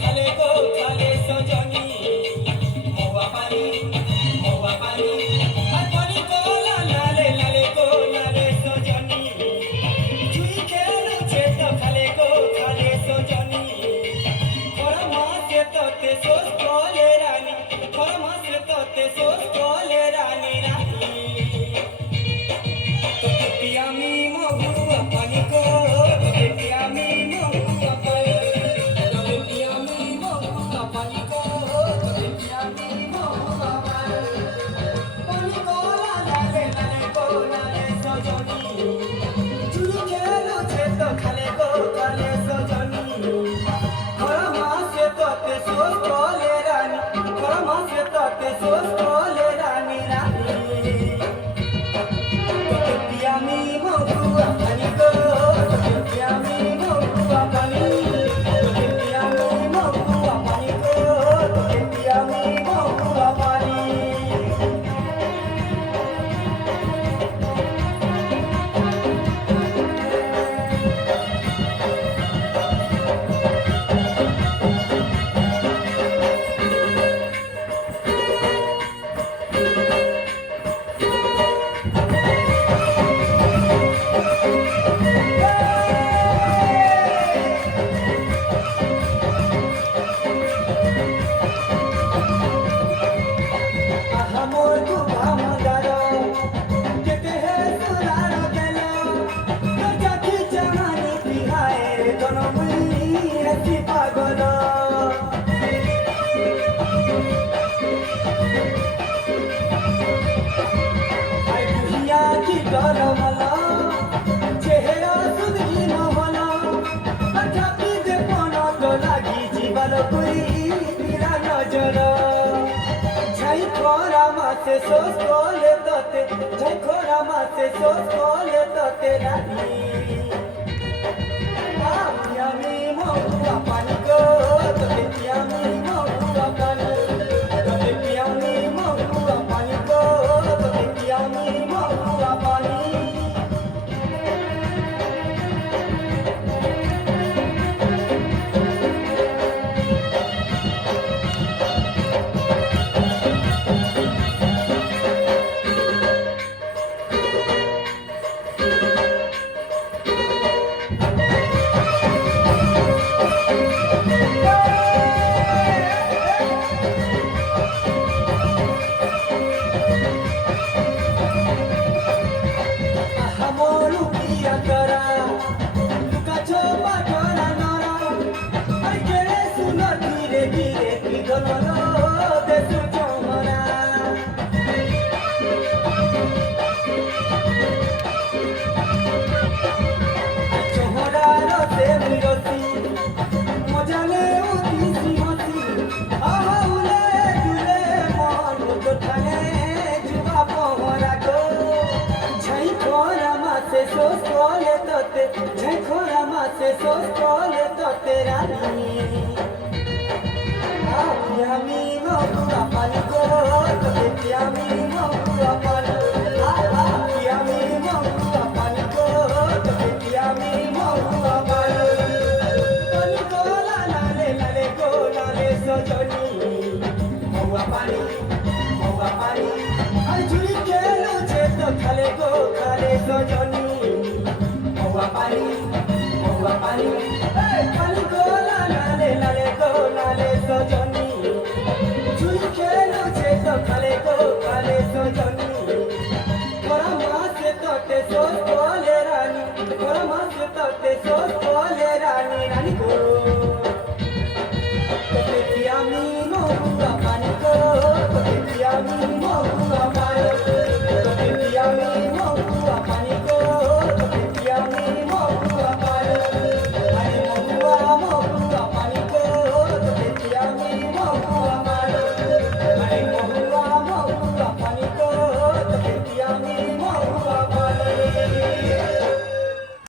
খালে গো খালে সজনী মহুয়া পানি আর পানি গো লালে লালে গো লালে সজনী জুই খেলছে তো খালে গো খালে সজনী খরা মাসে তোতে সোস কলে রানী খরা মাসে তোতে সোস কলে রানী রানী তোকে পিয়ামি মহুয়া পানি গো তোকে পিয়ামি মহুয়া পানি তোকে পিয়ামি মহুয়া পানি গো তোকে পিয়ামি মহুয়া পানি পানি গো লালে লালে গো লালে সজনী চুরি খেলছে তো খালে গো খালে সজনী খরা মাসে তোতে সোস কলে রানী খরা মাসে তোতে সোস কলে রানী রানী তোকে পিয়ামি মহুয়া পানি গো তোকে পিয়ামি মহুয়া পানি তোকে পিয়ামি মহুয়া পানি গো তোকে পিয়ামি মহুয়া পানি हमोर दुआ मदारो केते है सुरारो गेलो तो जाति जवानी बिहाए दोनो मुई हसी पागल आई दुनिया की डरमला चेहरा सुधरी नवला अठापी दे पनो तो लागी जीवन कोई मेरा नजर Jai khora mate sos kole tote Jai khora mate sos kole tote rani Piyami mohua pani go tote piyami mohua pani tote piyami mohua pani go tote piyami mohua pani Amolu kia kara, luka chopa kara nara, ay kere suno dhire dhire pigonolo desu chomara. Chohara rote mirosi, mojale utisi hosi, aha ule dule mon uthane juba pohara go. Jai khora mate sos kole tote Jai khora mate sos kole tote rani Piyami mohua pani go tote piyami mohua pani Piyami mohua pani go tote piyami mohua pani Pani go lale lale go lale sojoni mohua pani আর ঝুড়ি খেলছে তো খালে গো খালে সজনী মহুয়া পানি পানি গো